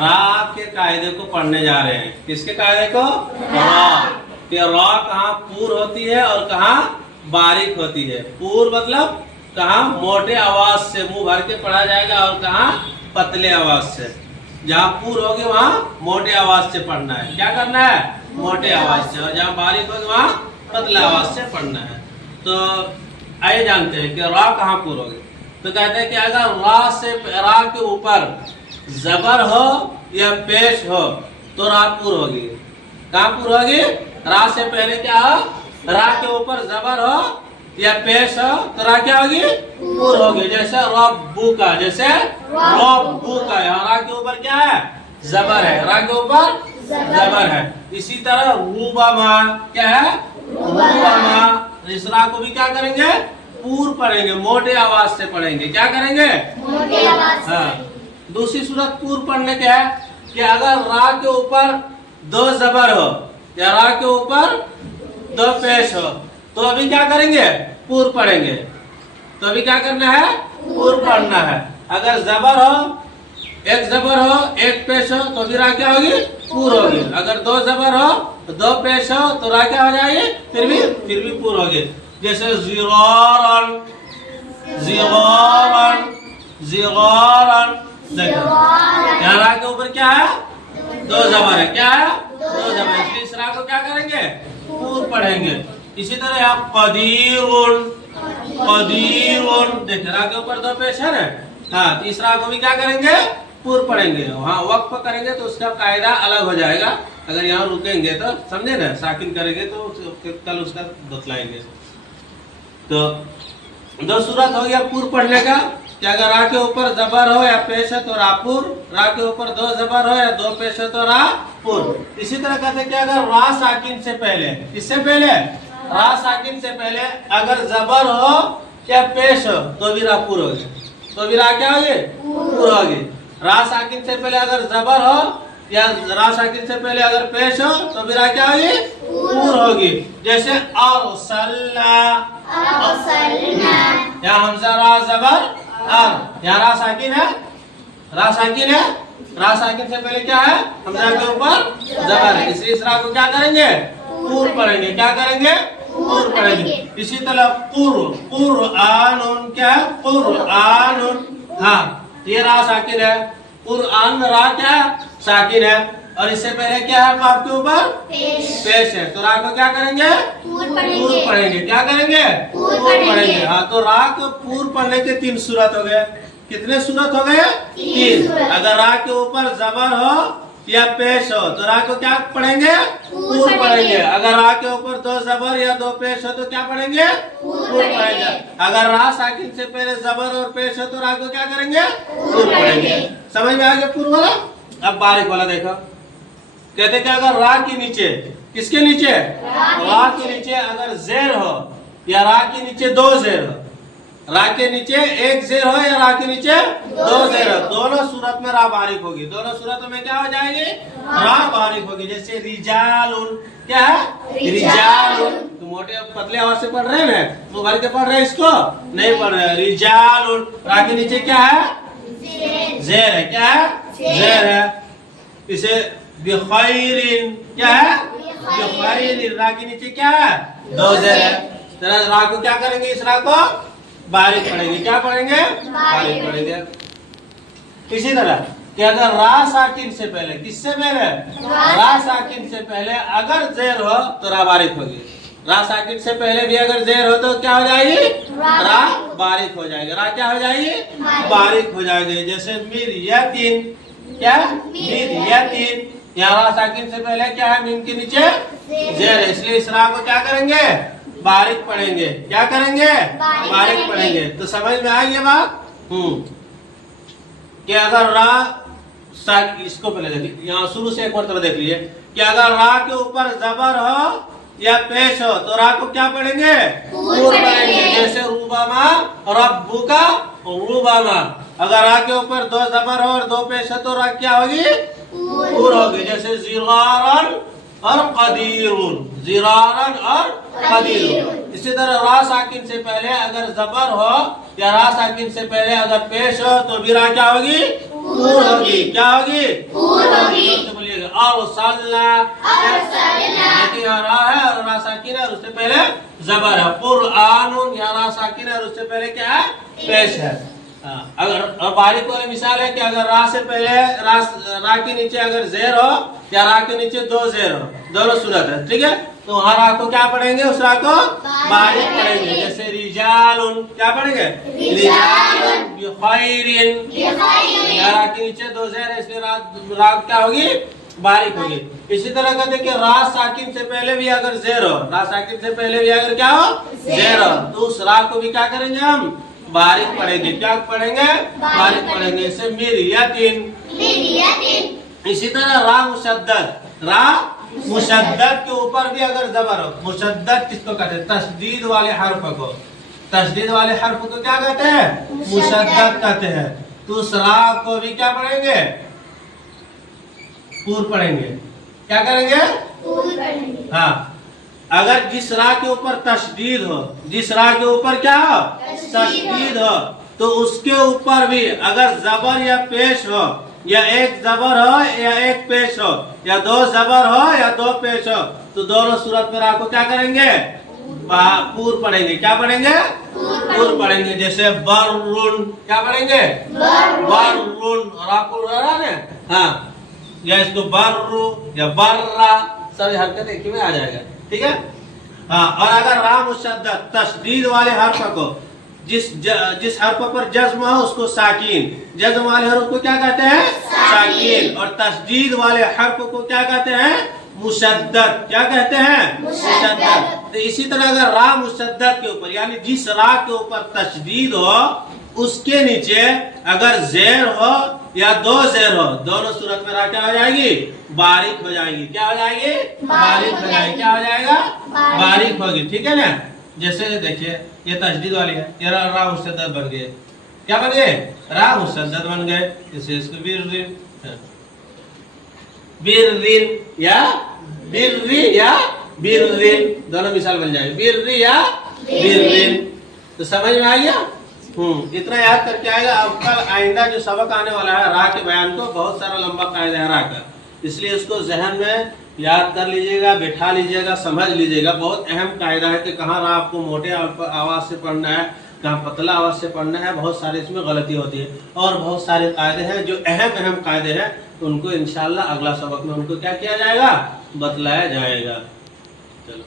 را کے قاعدے کو پڑھنے جا رہے ہیں. کس کے قاعدے کو؟ را. کہ را کہاں پور ہوتی ہے اور کہاں باریک ہوتی ہے. پور مطلب کہاں موٹے آواز سے منہ بھر کے پڑھا جائے گا اور کہاں پتلے آواز سے. جہاں پور ہوگی وہاں موٹے آواز سے پڑھنا ہے. کیا کرنا ہے؟ موٹے آواز سے. اور جہاں باریک ہوگی وہاں پتلے آواز سے پڑھنا ہے. تو آئیے جانتے ہیں کہ را کہاں پور ہوگی. تو کہتے ہیں کہ اگر را کے اوپر زبر ہو یا پیش ہو تو را پور ہوگی. کہاں پور ہوگی؟ را سے پہلے کیا ہو؟ را کے اوپر زبر ہو یا پیش ہو تو را کیا ہوگی؟ پور ہوگی. جیسے ربو کا، جیسے ربو کا، یہاں را کے اوپر کیا ہے؟ زبر ہے. را کے اوپر زبر ہے. اسی طرح روبما کیا ہے؟ روبما. اس را کو بھی کیا کریں گے؟ پور پڑھیں گے، موٹے آواز سے پڑھیں گے. کیا کریں گے؟ موٹے آواز سے. ہاں. دوسری صورت پور پڑھنے کے ہے کہ اگر را کے اوپر دو زبر ہو یا را کے اوپر دو پیش ہو تو ابھی کیا کریں گے؟ پور پڑھیں گے. تو ابھی کیا کرنا ہے؟ پور پڑھنا ہے. اگر زبر ہو، ایک زبر ہو ایک پیش ہو تو ابھی را کیا ہوگی؟ پور ہوگی. اگر دو زبر ہو دو پیش ہو تو را کیا ہو جائے گی؟ پھر بھی پور ہوگی. جیسے زیغارن، زیغارن، زیغارن. یہاں را کے اوپر کیا ہے؟ دو زبر ہے. کیا ہے؟ دو زبر. اس لیے اس را کو کیا کریں گے؟ پور پڑھیں گے. اسی طرح یہاں قدیرن، قدیرن. دیکھیں را کے اوپر دو پیش ہے نا. ہاں. اس را کو بھی کیا کریں گے؟ پور پڑھیں گے. وہاں وقف کریں گے تو اس کا قاعدہ الگ ہو جائے گا. اگر یہاں رکیں گے تو سمجھے نا، ساکن کریں گے تو کل اس کا بتلائیں گے. تو دو صورت ہو گیا پور پڑھنے کا کہ اگر را کے اوپر زبر ہو یا پیش ہے تو را پور. را کے اوپر دو زبر ہو یا دو پیش ہے تو را پور. اسی طرح کہتے ہیں کہ اگر را ساکن سے پہلے، کس سے پہلے؟ را ساکن سے پہلے اگر زبر ہو یا پیش ہو تو بھی را پور ہوگی. تو بھی را کیا ہوگی؟ پور ہوگی. را ساکن سے پہلے اگر زبر ہو یا را ساکن سے پہلے اگر پیش ہو تو بھی را کیا ہوگی؟ پور ہوگی. جیسے ارسلنا، یہاں حمزہ را زبر ار. یہاں را ساکن ہے، را ساکن ہے. را ساکن سے پہلے کیا ہے؟ حمزہ کے اوپر زبر ہے. اس لیے اس را کو کیا کریں گے؟ پور پڑھیں گے. کیا کریں گے؟ پور پڑھیں گے. اسی طرح قرآن، کیا ہے؟ قرآن. ہاں. یہ را ساکن ہے. قرآن را کیا ہے؟ ساکن ہے. اور اس سے پہلے کیا ہے؟ قاف کے اوپر پیش ہے. تو را کو کیا کریں گے؟ پور پڑھیں گے. کیا کریں گے؟ پور پڑھیں گے. ہاں. تو را کو پور پڑھنے کے تین صورت ہو گئے. کتنے صورت ہو گئے؟ تین. اگر را کے اوپر زبر ہو یا پیش ہو تو را کو کیا پڑھیں گے؟ پور پڑھیں گے. اگر را کے اوپر دو زبر یا دو پیش ہو تو کیا پڑھیں گے؟ پور پڑھیں گے. اگر را ساکن سے پہلے زبر اور پیش ہو تو را کو کیا کریں گے؟ پور پڑھیں گے. سمجھ میں آ گیا پور والا؟ اب باریک والا دیکھو. کہتے کہ اگر را کے نیچے، کس کے نیچے؟ را کے نیچے اگر زیر ہو یا را کے نیچے دو زیر ہو. را کے نیچے ایک زیر ہو یا را کے نیچے دو زیر ہو، دونوں صورت میں را باریک ہوگی. دونوں صورتوں میں کیا ہو جائے گی؟ را باریک ہوگی. جیسے رجالن، کیا ہے؟ رجالن. تو موٹے پتلے آواز سے پڑھ رہے ہیں نا، وہ بھر کے پڑھ رہے ہیں، اس کو نہیں پڑھ رہے. رجالن. را کے نیچے کیا ہے؟ زیر ہے. کیا ہے؟ زیر ہے. اسے بخیرن، کیا ہے؟ بخیرن. را کے نیچے کیا ہے؟ دو زیر ہے. را کو کیا کریں گے؟ اس را کو باریک پڑھیں گے. کیا پڑھیں گے؟ باریک پڑھیں گے. اسی طرح کہ اگر را ساکن سے پہلے، کس سے پہلے؟ را ساکن سے پہلے اگر زیر ہو تو را باریک ہوگی. را ساکن سے پہلے بھی اگر زیر ہو تو کیا ہو جائے گی؟ را باریک ہو جائے گی. را کیا ہو جائے گی؟ باریک ہو جائے گی. جیسے مریتن، کیا؟ مریتن. یہاں را ساکن سے پہلے کیا ہے؟ میم کے نیچے زیر ہے. اس لیے اس را کو کیا کریں گے؟ باریک پڑھیں گے. کیا کریں گے؟ باریک پڑھیں گے. تو سمجھ میں آئی یہ بات؟ کہ اگر را اس کو پہلے دیکھیے، یہاں شروع سے ایک مرتبہ دیکھ لیجیے کہ اگر را کے اوپر زبر ہو یا پیش ہو تو را کو کیا پڑھیں گے؟ پور پڑھیں گے. جیسے روبما ربک روبما. اگر را کے اوپر دو زبر ہو اور دو پیش ہو تو را کیا ہوگی؟ پور ہوگی. جیسے زرارن اور قدیرن، زرارن اور قدیرن. اسی طرح را ساکن سے پہلے اگر زبر ہو یا را ساکن سے پہلے اگر پیش ہو تو بھی را کیا ہوگی؟ پور ہوگی. کیا ہوگی؟ پور ہوگی. بولیے گا ارسلنا. دیکھیے یہاں را ہے اور را ساکن ہے اور اس سے پہلے زبر ہے. قرآن یہاں را ساکن ہے اور اس سے پہلے کیا ہے؟ پیش ہے. اگر باریک والی مثال ہے کہ اگر را سے پہلے را کے نیچے اگر زیر ہو یا را کے نیچے دو زیر ہو، دونوں صورت ہے. ٹھیک ہے، تو وہاں را کو کیا پڑھیں گے؟ اس را کو باریک پڑھیں گے. جیسے رجال، کیا پڑھیں گے؟ رجال. بخیر، یا را کے نیچے دو زیر ہے اس لیے را کیا ہوگی؟ باریک ہوگی. اسی طرح کہتے ہیں کہ را ساکن سے پہلے بھی اگر زیر ہو، را ساکن سے پہلے بھی اگر کیا ہو؟ زیر ہو، تو اس را کو بھی کیا کریں گے؟ ہم باریک پڑھیں گے. کیا پڑھیں گے؟ باریک پڑھیں گے. اسے مریتن. اسی طرح را مشدد، را مشدد کے اوپر بھی اگر زبر ہو. مشدد کس کو کہتے ہیں؟ تشدید والے حرف کو. تشدید والے حرف کو کیا کہتے ہیں؟ مشدد کہتے ہیں. تو اس را کو بھی کیا پڑھیں گے؟ پور پڑھیں گے. کیا کریں گے؟ پور پڑھیں گے. ہاں، اگر جس را کے اوپر تشدید ہو، جس را کے اوپر کیا ہو؟ تشدید ہو، تو اس کے اوپر بھی اگر زبر یا پیش ہو، یا ایک زبر ہو یا ایک پیش ہو، یا دو زبر ہو یا دو پیش ہو، تو دونوں صورت میں را کو کیا کریں گے؟ پور پڑھیں گے. کیا پڑھیں گے؟ پور پڑھیں گے. جیسے برن، کیا پڑھیں گے؟ برن. را کو را نا، ہاں، یا اس کو برو یا برا، سب حرکت ایک ہی میں آ جائے گا. ٹھیک ہے. ہاں، اور اگر را مشدد تشدید والے حرف کو، جس حرف پر جزم ہو اس کو ساکین، جزم والے حرف کو کیا کہتے ہیں؟ ساکین. اور تشدید والے حرف کو کیا کہتے ہیں؟ مشدد. کیا کہتے ہیں؟ مشدد. تو اسی طرح اگر را مشدد کے اوپر، یعنی جس را کے اوپر تشدید ہو اس کے نیچے اگر زیر ہو یا دو زیر ہو، دونوں صورت میں را کیا ہو جائے گی؟ باریک ہو جائے گی. کیا ہو جائے گی؟ باریک ہو جائے گی. کیا ہو جائے گا؟ باریک ہوگی. ٹھیک ہے نا. جیسے دیکھیے یہ تشدید والی ہے، یہ را مشدد بن گئے. کیا بن گئے؟ را مشدد بن گئے. اسے اس کو بررن، بررن یا برری یا بررن، دونوں مثال بن جائے گی. برری یا بررن. تو سمجھ میں آ گیا؟ اتنا یاد کر کے آئے گا. اب کل آئندہ جو سبق آنے والا ہے را کے بیان کو، بہت سارا لمبا قاعدہ ہے را کا، اس لیے اس کو ذہن میں یاد کر لیجئے گا، بٹھا لیجئے گا، سمجھ لیجئے گا. بہت اہم قاعدہ ہے کہ کہاں را آپ کو موٹے آواز سے پڑھنا ہے، کہاں پتلا آواز سے پڑھنا ہے. بہت سارے اس میں غلطی ہوتی ہے، اور بہت سارے قاعدے ہیں جو اہم قاعدے ہیں، ان کو انشاءاللہ اگلا سبق میں ان کو کیا کیا جائے گا؟ بتلایا جائے گا.